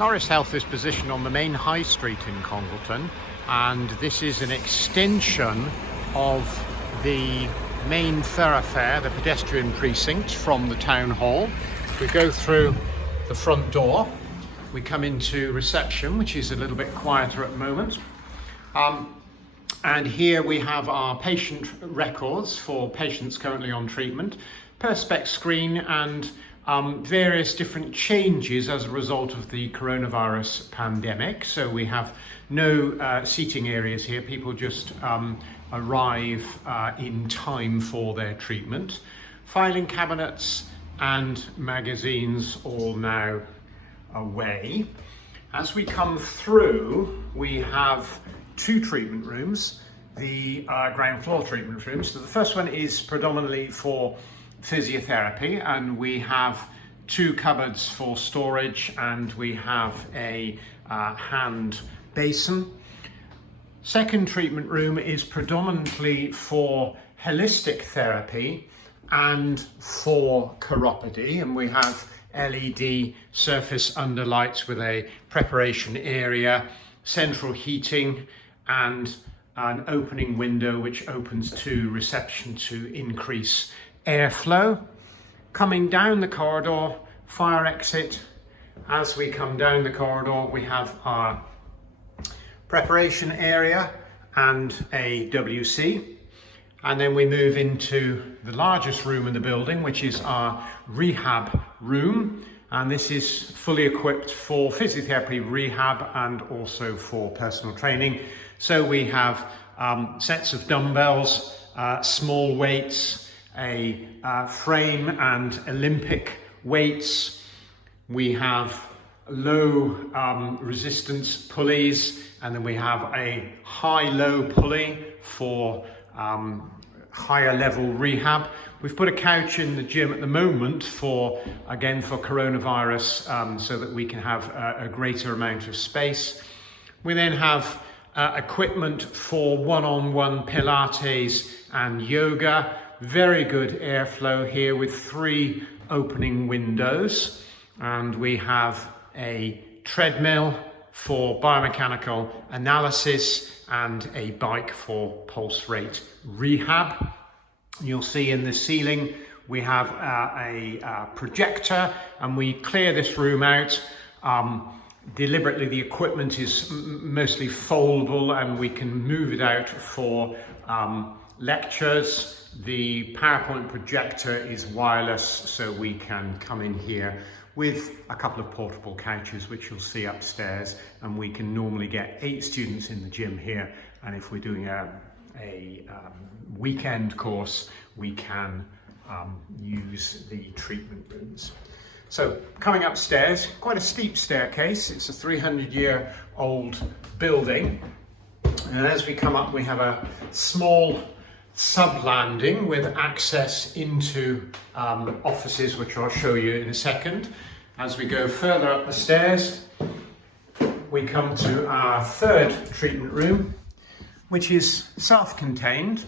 Norris Health is positioned on the main high street in Congleton, and this is an extension of the main thoroughfare, the pedestrian precinct from the town hall. We go through the front door, we come into reception, which is a little bit quieter at the moment. And here we have our patient records for patients currently on treatment, perspex screen, and various different changes as a result of the coronavirus pandemic. So we have no seating areas here. People just arrive in time for their treatment. Filing cabinets and magazines all now away. As we come through, we have two treatment rooms, the ground floor treatment rooms. So the first one is predominantly for physiotherapy, and we have two cupboards for storage, and we have a hand basin. Second treatment room is predominantly for holistic therapy and for chiropody, and we have LED surface underlights with a preparation area, central heating, and an opening window which opens to reception to increase airflow. Coming down the corridor, fire exit. As we come down the corridor, we have our preparation area and a WC. And then we move into the largest room in the building, which is our rehab room. And this is fully equipped for physiotherapy, rehab, and also for personal training. So we have sets of dumbbells, small weights, a frame and Olympic weights. We have low resistance pulleys, and then we have a high-low pulley for higher level rehab. We've put a couch in the gym at the moment for coronavirus, so that we can have a greater amount of space. We then have equipment for one-on-one Pilates and yoga. Very good airflow here with 3 opening windows, and we have a treadmill for biomechanical analysis and a bike for pulse rate rehab. You'll see in the ceiling we have a projector, and we clear this room out. Deliberately, the equipment is mostly foldable, and we can move it out for lectures. The PowerPoint projector is wireless, so we can come in here with a couple of portable couches, which you'll see upstairs, and we can normally get 8 students in the gym here, and if we're doing a weekend course, we can use the treatment rooms. So coming upstairs, quite a steep staircase. It's a 300-year-old building, and as we come up we have a small sub-landing with access into offices, which I'll show you in a second. As we go further up the stairs, we come to our third treatment room, which is self-contained,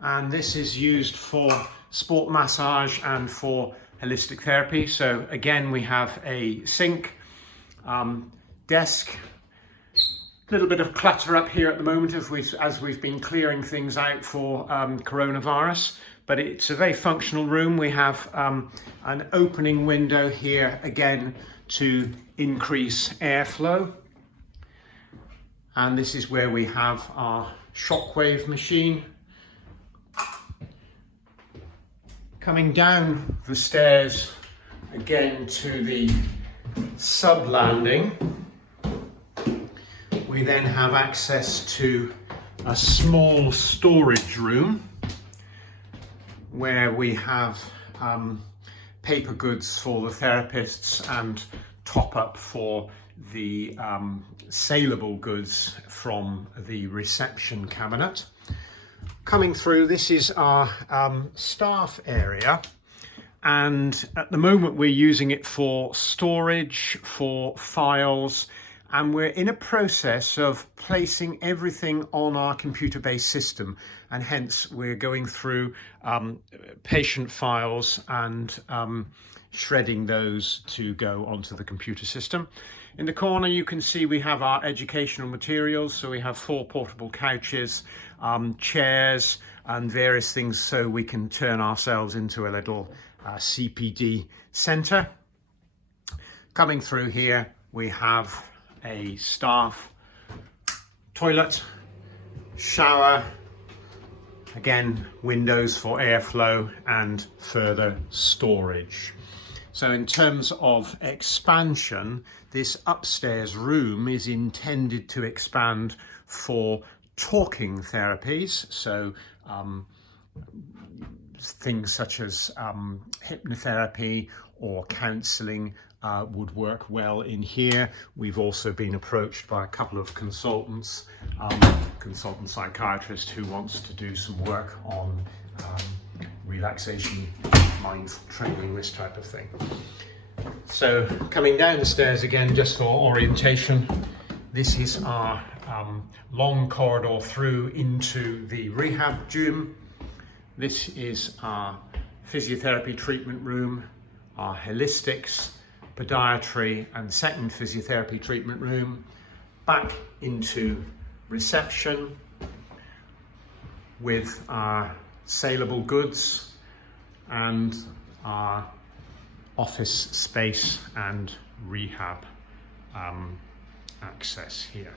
and this is used for sport massage and for holistic therapy. So again, we have a sink, desk. A little bit of clutter up here at the moment as we've been clearing things out for coronavirus, but it's a very functional room. We have an opening window here again to increase airflow, and this is where we have our shockwave machine. Coming down the stairs again to the sub-landing, we then have access to a small storage room where we have paper goods for the therapists and top up for the saleable goods from the reception cabinet. Coming through, this is our staff area, and at the moment we're using it for storage, for files, and we're in a process of placing everything on our computer-based system, and hence we're going through patient files and shredding those to go onto the computer system. In the corner you can see we have our educational materials, so we have 4 portable couches, chairs and various things, so we can turn ourselves into a little CPD centre. Coming through here we have a staff toilet, shower, again windows for airflow and further storage. So in terms of expansion, this upstairs room is intended to expand for talking therapies, so things such as hypnotherapy or counselling would work well in here. We've also been approached by a couple of consultant psychiatrists who wants to do some work on relaxation, mindful training, this type of thing. So coming down the stairs again, just for orientation, this is our long corridor through into the rehab room. This is our physiotherapy treatment room, our holistics, podiatry and second physiotherapy treatment room, back into reception with our saleable goods and our office space and rehab access here.